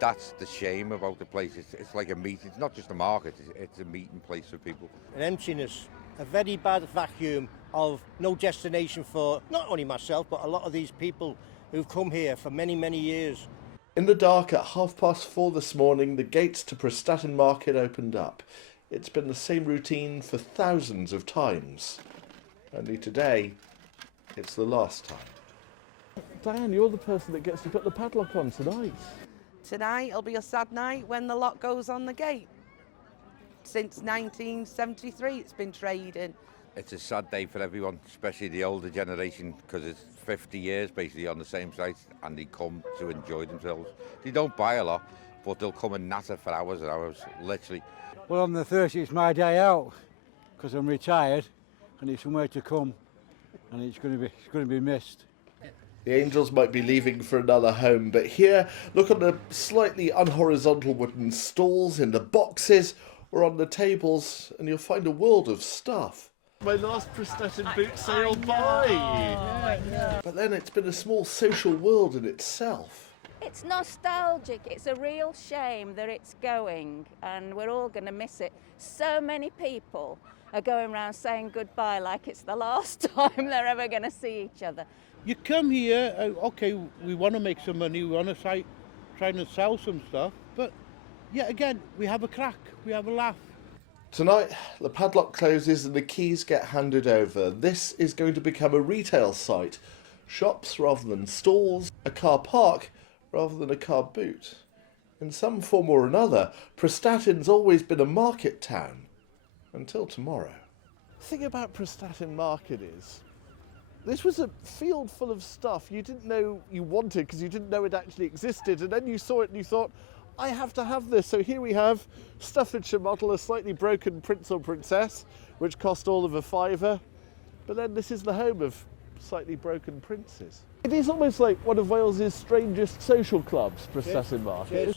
That's the shame about the place. It's like a meet. It's not just a market. It's a meeting place for people. An emptiness, a very bad vacuum of no destination for not only myself, but a lot of these people who've come here for many, many years. In the dark at 4:30 this morning, the gates to Prestatyn Market opened up. It's been the same routine for thousands of times. Only today, it's the last time. Diane, you're the person that gets to put the padlock on tonight. Tonight will be a sad night when the lock goes on the gate. Since 1973 it's been trading. It's a sad day for everyone, especially the older generation, because it's 50 years basically on the same site and they come to enjoy themselves. They don't buy a lot, but they'll come and natter for hours and hours, literally. Well, on the 30th it's my day out because I'm retired and it's somewhere to come and it's going to be missed. The angels might be leaving for another home, but here, look on the slightly unhorizontal wooden stalls, in the boxes, or on the tables, and you'll find a world of stuff. My last Prestatyn boot sale buy! But then it's been a small social world in itself. It's nostalgic. It's a real shame that it's going, and we're all going to miss it. So many people are going around saying goodbye like it's the last time they're ever going to see each other. You come here, okay, we want to make some money, we want to try and sell some stuff, but yet again, we have a crack, we have a laugh. Tonight, the padlock closes and the keys get handed over. This is going to become a retail site. Shops rather than stalls, a car park rather than a car boot. In some form or another, Prestatyn's always been a market town. Until tomorrow. The thing about Prestatyn Market is, this was a field full of stuff you didn't know you wanted because you didn't know it actually existed, and then you saw it and you thought, I have to have this. So here we have Staffordshire model, a slightly broken prince or princess, which cost all of a £5. But then this is the home of slightly broken princes. It is almost like one of Wales's strangest social clubs, Prestatyn Market. Yes.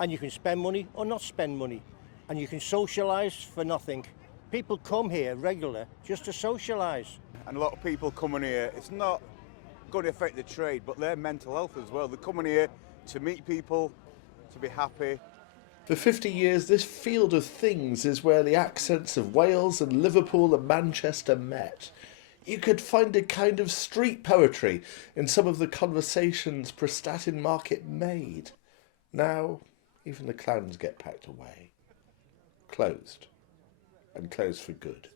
And you can spend money or not spend money, and you can socialise for nothing. People come here regular just to socialise. And a lot of people coming here, it's not going to affect the trade, but their mental health as well. They're coming here to meet people, to be happy. For 50 years, this field of things is where the accents of Wales and Liverpool and Manchester met. You could find a kind of street poetry in some of the conversations Prestatyn Market made. Now, even the clowns get packed away. Closed. And closed for good.